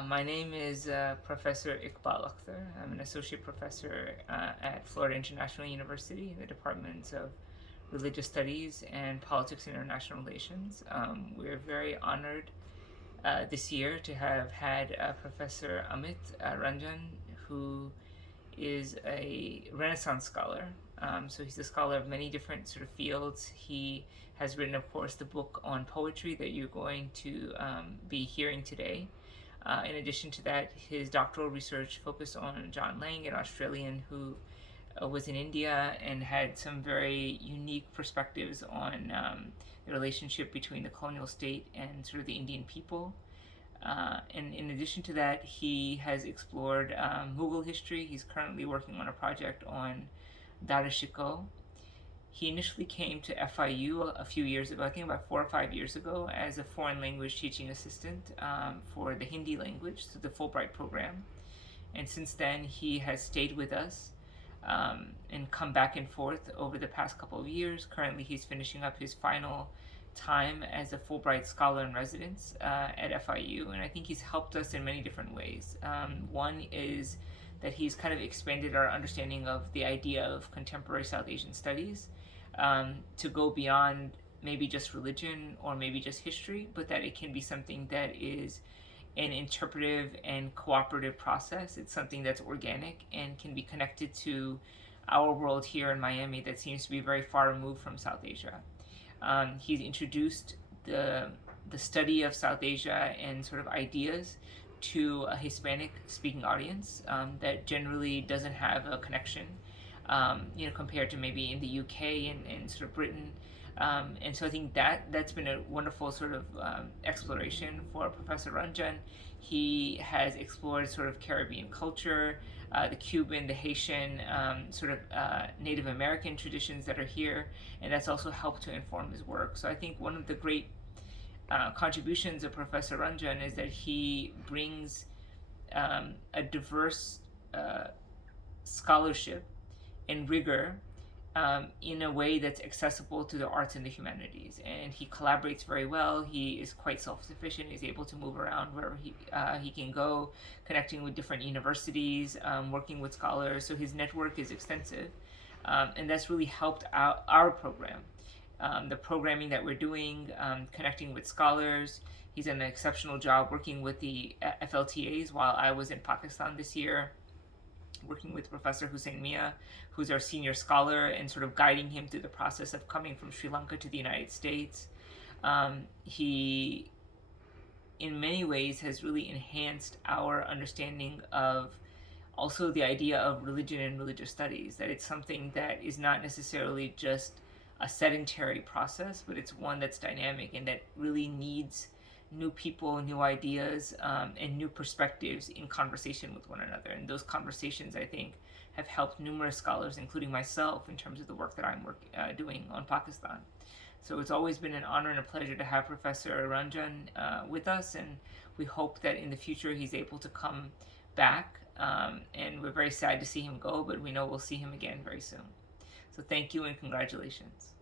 My name is Professor Iqbal Akhtar. I'm an associate professor at Florida International University in the Departments of Religious Studies and Politics and International Relations. We're very honored this year to have had Professor Amit Ranjan, who is a Renaissance scholar. So he's a scholar of many different sort of fields. He has written, of course, the book on poetry that you're going to be hearing today. In addition to that, his doctoral research focused on John Lang, an Australian who was in India and had some very unique perspectives on the relationship between the colonial state and sort of the Indian people. And in addition to that, he has explored Mughal history. He's currently working on a project on Darashikoh. He initially came to FIU a few years ago, I think about 4 or 5 years ago, as a foreign language teaching assistant for the Hindi language through the Fulbright program. And since then, he has stayed with us and come back and forth over the past couple of years. Currently, he's finishing up his final time as a Fulbright scholar in residence at FIU, and I think he's helped us in many different ways. One is that he's kind of expanded our understanding of the idea of contemporary South Asian studies to go beyond maybe just religion or maybe just history, but that it can be something that is an interpretive and cooperative process. It's something that's organic and can be connected to our world here in Miami that seems to be very far removed from South Asia. He's introduced the study of South Asia and sort of ideas to a Hispanic-speaking audience that generally doesn't have a connection, compared to maybe in the UK and sort of Britain. And so I think that's been a wonderful sort of exploration for Professor Ranjan. He has explored sort of Caribbean culture, the Cuban, the Haitian, Native American traditions that are here, and that's also helped to inform his work. So I think one of the great contributions of Professor Ranjan is that he brings a diverse scholarship and rigor in a way that's accessible to the arts and the humanities. And he collaborates very well. He is quite self-sufficient. He's able to move around wherever he can go, connecting with different universities, working with scholars. So his network is extensive. And that's really helped out our program. The programming that we're doing, connecting with scholars. He's done an exceptional job working with the FLTAs while I was in Pakistan this year, working with Professor Hussein Mia, who's our senior scholar, and sort of guiding him through the process of coming from Sri Lanka to the United States. He, in many ways, has really enhanced our understanding of also the idea of religion and religious studies, that it's something that is not necessarily just a sedentary process, but it's one that's dynamic and that really needs new people, new ideas, and new perspectives in conversation with one another. And those conversations, I think, have helped numerous scholars, including myself, in terms of the work that I'm doing on Pakistan. So it's always been an honor and a pleasure to have Professor Ranjan with us, and we hope that in the future he's able to come back. And we're very sad to see him go, but we know we'll see him again very soon. So thank you and congratulations.